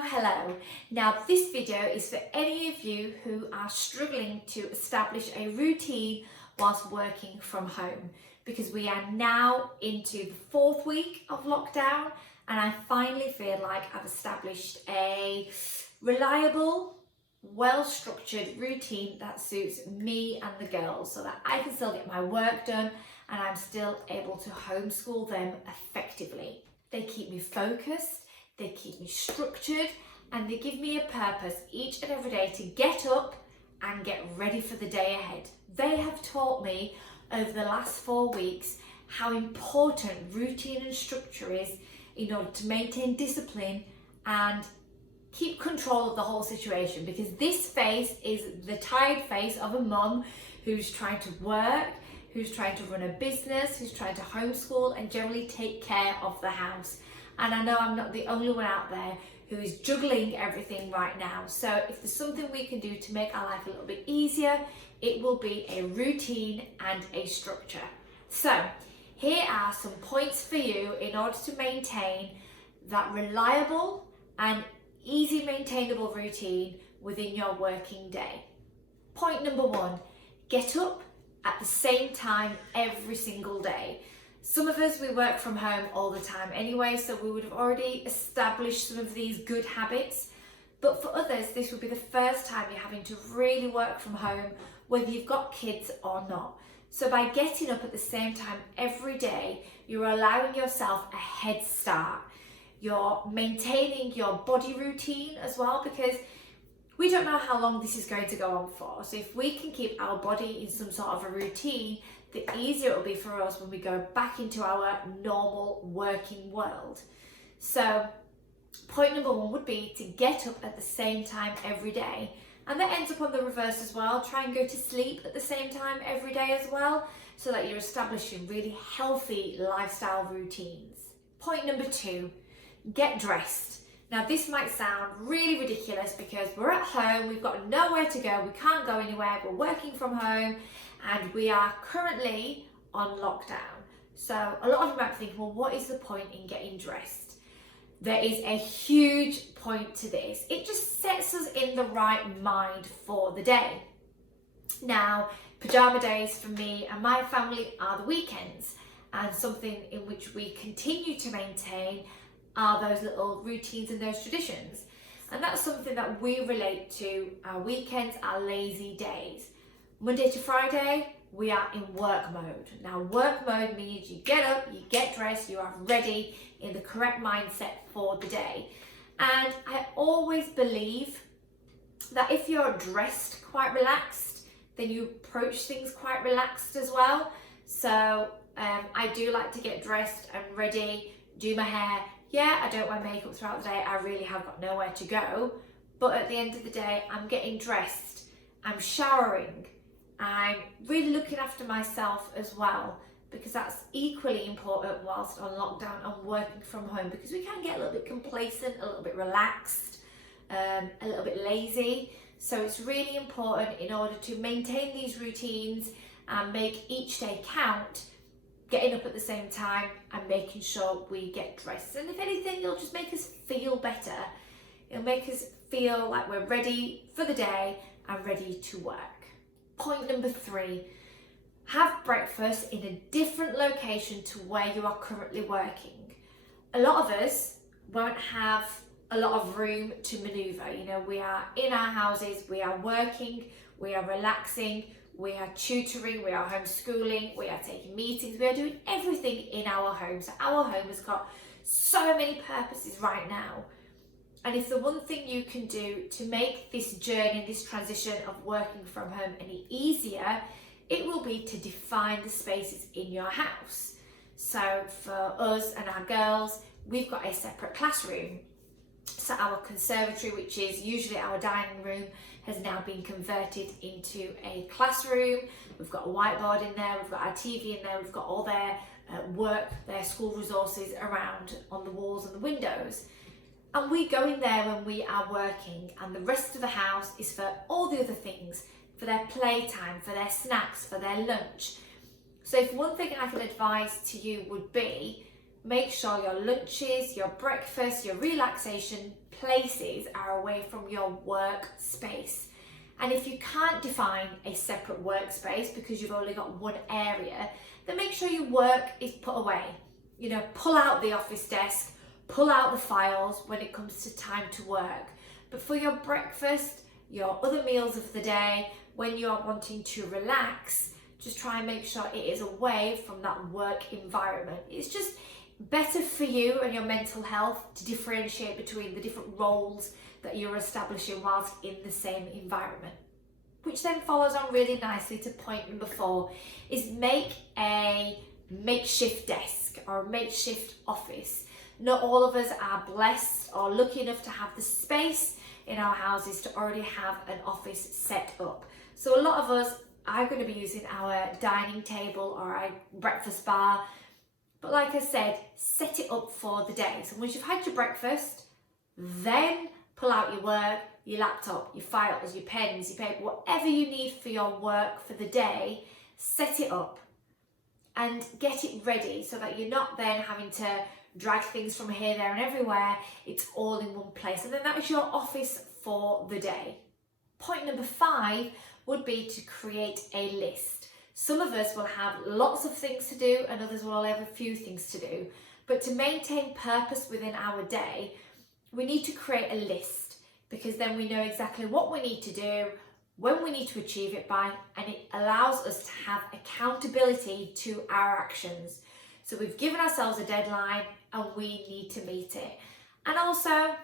Hello. Now this video is for any of you who are struggling to establish a routine whilst working from home, because we are now into the fourth week of lockdown and I finally feel like I've established a reliable, well-structured routine that suits me and the girls so that I can still get my work done and I'm still able to homeschool them effectively. They keep me focused, they keep me structured, and they give me a purpose each and every day to get up and get ready for the day ahead. They have taught me over the last 4 weeks how important routine and structure is in order to maintain discipline and keep control of the whole situation, because this phase is the tired phase of a mum who's trying to work, who's trying to run a business, who's trying to homeschool and generally take care of the house. And I know I'm not the only one out there who is juggling everything right now. So if there's something we can do to make our life a little bit easier, it will be a routine and a structure. So here are some points for you in order to maintain that reliable and easy maintainable routine within your working day. Point number 1, get up at the same time every single day. Some of us, we work from home all the time anyway, so we would have already established some of these good habits. But for others, this would be the first time you're having to really work from home, whether you've got kids or not. So by getting up at the same time every day, you're allowing yourself a head start. You're maintaining your body routine as well, because we don't know how long this is going to go on for. So if we can keep our body in some sort of a routine, the easier it will be for us when we go back into our normal working world. So point number 1 would be to get up at the same time every day. And that ends up on the reverse as well. Try and go to sleep at the same time every day as well, so that you're establishing really healthy lifestyle routines. Point number 2, get dressed. Now this might sound really ridiculous because we're at home, we've got nowhere to go, we can't go anywhere, we're working from home, and we are currently on lockdown. So a lot of you might be thinking, well, what is the point in getting dressed? There is a huge point to this. It just sets us in the right mind for the day. Now, pajama days for me and my family are the weekends, and something in which we continue to maintain are those little routines and those traditions. And that's something that we relate to our weekends, our lazy days. Monday to Friday, we are in work mode. Now, work mode means you get up, you get dressed, you are ready in the correct mindset for the day. And I always believe that if you're dressed quite relaxed, then you approach things quite relaxed as well. So I do like to get dressed and ready, do my hair. Yeah, I don't wear makeup throughout the day. I really have got nowhere to go. But at the end of the day, I'm getting dressed, I'm showering, I'm really looking after myself as well, because that's equally important whilst on lockdown and working from home, because we can get a little bit complacent, a little bit relaxed, a little bit lazy. So it's really important in order to maintain these routines and make each day count, getting up at the same time and making sure we get dressed. And if anything, it'll just make us feel better. It'll make us feel like we're ready for the day and ready to work. Point number 3, have breakfast in a different location to where you are currently working. A lot of us won't have a lot of room to maneuver. You know, we are in our houses, we are working, we are relaxing, we are tutoring, we are homeschooling, we are taking meetings, we are doing everything in our home. So our home has got so many purposes right now. And if the one thing you can do to make this journey, this transition of working from home any easier, it will be to define the spaces in your house. So for us and our girls, we've got a separate classroom. So our conservatory, which is usually our dining room, has now been converted into a classroom. We've got a whiteboard in there, we've got our TV in there, we've got all their work, their school resources around on the walls and the windows. And we go in there when we are working, and the rest of the house is for all the other things, for their playtime, for their snacks, for their lunch. So if one thing I can advise to you would be, make sure your lunches, your breakfast, your relaxation places are away from your work space. And if you can't define a separate workspace because you've only got one area, then make sure your work is put away. You know, pull out the office desk, pull out the files when it comes to time to work. But for your breakfast, your other meals of the day, when you are wanting to relax, just try and make sure it is away from that work environment. It's just better for you and your mental health to differentiate between the different roles that you're establishing whilst in the same environment. Which then follows on really nicely to point number 4, is make a makeshift desk or a makeshift office. Not all of us are blessed or lucky enough to have the space in our houses to already have an office set up. So a lot of us are going to be using our dining table or our breakfast bar. But like I said, set it up for the day. So once you've had your breakfast, then pull out your work, your laptop, your files, your pens, your paper, whatever you need for your work for the day, set it up and get it ready so that you're not then having to drag things from here, there and everywhere. It's all in one place. And then that is your office for the day. Point number 5 would be to create a list. Some of us will have lots of things to do and others will have a few things to do. But to maintain purpose within our day, we need to create a list, because then we know exactly what we need to do, when we need to achieve it by, and it allows us to have accountability to our actions. So we've given ourselves a deadline and we need to meet it. And also,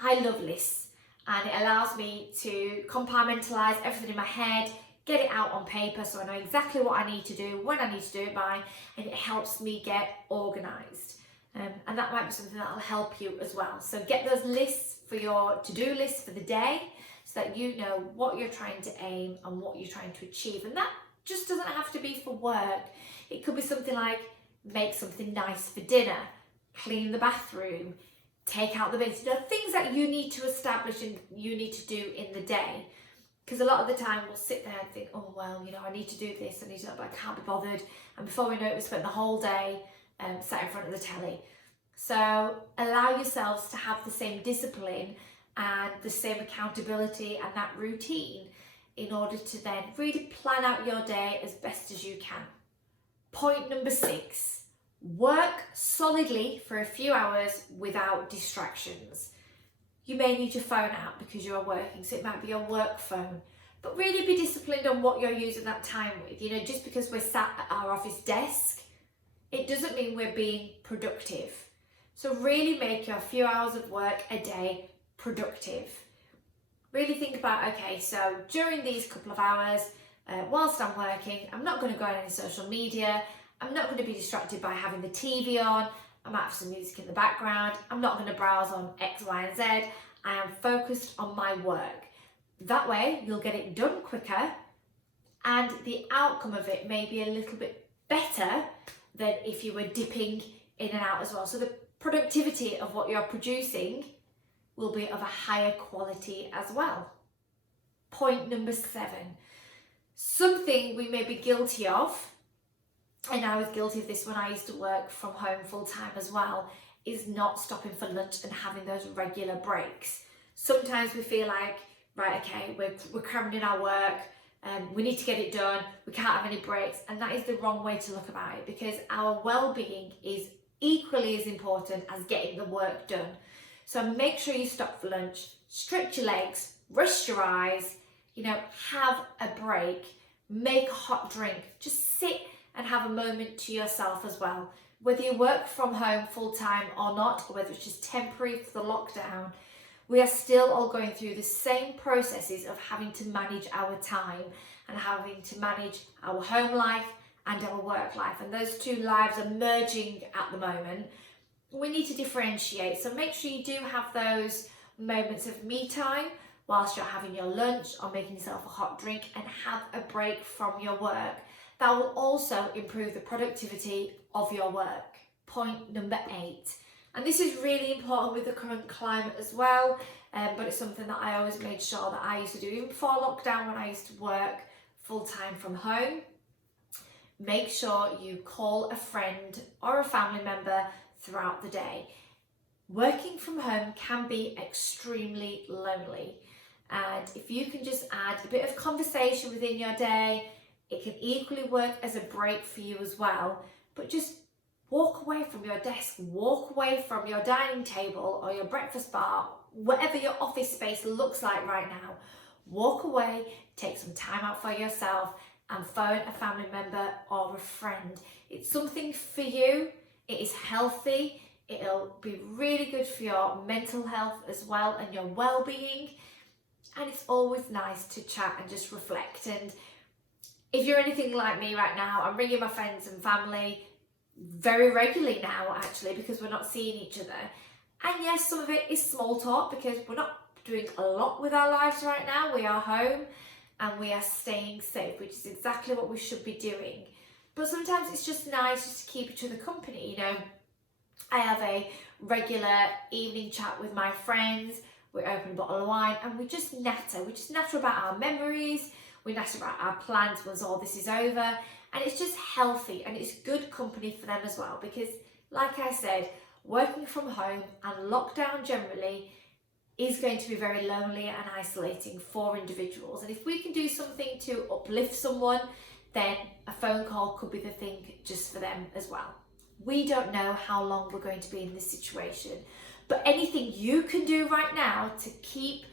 I love lists, and it allows me to compartmentalize everything in my head, get it out on paper so I know exactly what I need to do, when I need to do it by, and it helps me get organised. And that might be something that will help you as well. So get those lists for your to-do list for the day so that you know what you're trying to aim and what you're trying to achieve. And that just doesn't have to be for work. It could be something like make something nice for dinner, clean the bathroom, take out the bins, you know, things that you need to establish and you need to do in the day. Because a lot of the time we'll sit there and think, oh, well, you know, I need to do this, I need to, but I can't be bothered. And before we know it, we spent the whole day sat in front of the telly. So allow yourselves to have the same discipline and the same accountability and that routine in order to then really plan out your day as best as you can. Point number 6, work solidly for a few hours without distractions. You may need your phone out because you are working, so it might be your work phone. But really be disciplined on what you're using that time with. You know, just because we're sat at our office desk, it doesn't mean we're being productive. So really make your few hours of work a day productive. Really think about, okay, so during these couple of hours, whilst I'm working, I'm not going to go on any social media. I'm not going to be distracted by having the TV on. I might have some music in the background. I'm not going to browse on X, Y, and Z. I am focused on my work. That way, you'll get it done quicker, and the outcome of it may be a little bit better than if you were dipping in and out as well. So the productivity of what you're producing will be of a higher quality as well. Point number 7, something we may be guilty of, and I was guilty of this when I used to work from home full time as well, is not stopping for lunch and having those regular breaks. Sometimes we feel like, right, okay, we're cramming in our work, we need to get it done, we can't have any breaks, and that is the wrong way to look about it, because our well-being is equally as important as getting the work done. So make sure you stop for lunch, stretch your legs, rest your eyes, you know, have a break, make a hot drink, just sit and have a moment to yourself as well. Whether you work from home full time or not, or whether it's just temporary for the lockdown, we are still all going through the same processes of having to manage our time and having to manage our home life and our work life. And those two lives are merging at the moment. We need to differentiate. So make sure you do have those moments of me time whilst you're having your lunch or making yourself a hot drink, and have a break from your work. That will also improve the productivity of your work. Point number 8. And this is really important with the current climate as well, but it's something that I always made sure that I used to do even before lockdown when I used to work full time from home. make sure you call a friend or a family member throughout the day. Working from home can be extremely lonely, and if you can just add a bit of conversation within your day, it can equally work as a break for you as well. But just walk away from your desk, walk away from your dining table or your breakfast bar, whatever your office space looks like right now. Walk away, take some time out for yourself, and phone a family member or a friend. It's something for you, it is healthy, it'll be really good for your mental health as well and your well-being, and it's always nice to chat and just reflect. And if you're anything like me right now, I'm ringing my friends and family very regularly now actually, because we're not seeing each other. And yes, some of it is small talk because we're not doing a lot with our lives right now. We are home and we are staying safe, which is exactly what we should be doing. But sometimes it's just nice just to keep each other company. You know, I have a regular evening chat with my friends. We open a bottle of wine and we just natter. We just natter about our memories. We natter about our plans once all this is over. And it's just healthy and it's good company for them as well. Because like I said, working from home and lockdown generally is going to be very lonely and isolating for individuals. And if we can do something to uplift someone, then a phone call could be the thing just for them as well. We don't know how long we're going to be in this situation, but anything you can do right now to keep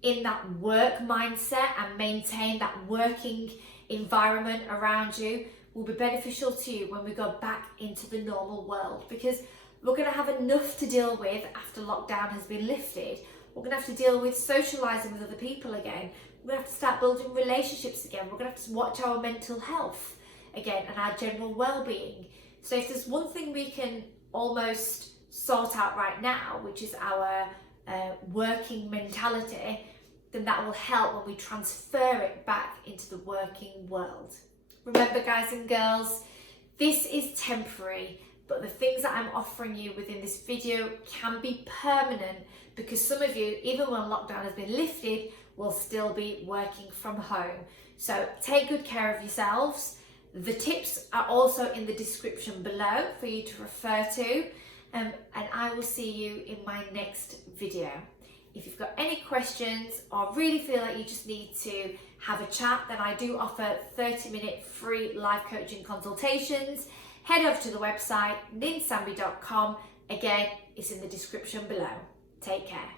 in that work mindset and maintain that working environment around you will be beneficial to you when we go back into the normal world, because we're going to have enough to deal with after lockdown has been lifted. We're going to have to deal with socialising with other people again. We're going to have to start building relationships again. We're going to have to watch our mental health again and our general well-being. So if there's one thing we can almost sort out right now, which is our working mentality, then that will help when we transfer it back into the working world. Remember, guys and girls, this is temporary, but the things that I'm offering you within this video can be permanent, because some of you, even when lockdown has been lifted, will still be working from home. So take good care of yourselves. The tips are also in the description below for you to refer to, and I will see you in my next video. If you've got any questions or really feel like you just need to have a chat, then I do offer 30-minute free live coaching consultations. Head over to the website ninsambi.com. Again, it's in the description below. Take care.